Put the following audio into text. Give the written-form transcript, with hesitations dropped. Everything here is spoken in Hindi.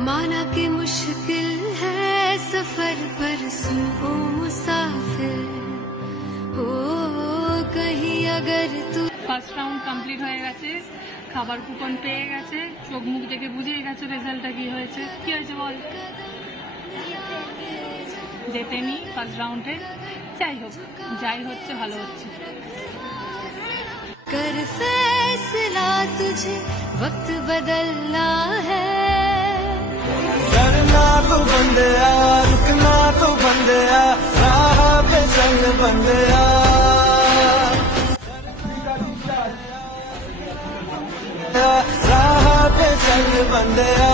माना कि मुश्किल है सफर पर सुनो मुसाफिर हो कहीं अगर तू। ফার্স্ট রাউন্ড কমপ্লিট হয়ে গেছে, খাবার কুপন পেয়ে গেছে, চোখ মুখ দেখে বুঝেই গেছে রেজাল্টটা কি হয়েছে। কি হয়েছে বল? জেতেনি ফার্স্ট রাউন্ডে। যাই হোক, যাই হচ্ছে ভালো হচ্ছে। कर फैसला तुझे वक्त बदलना है, करना तो बंदिया रुकना तो बंदिया राह पे चल बंदिया। राह पे चल बंदिया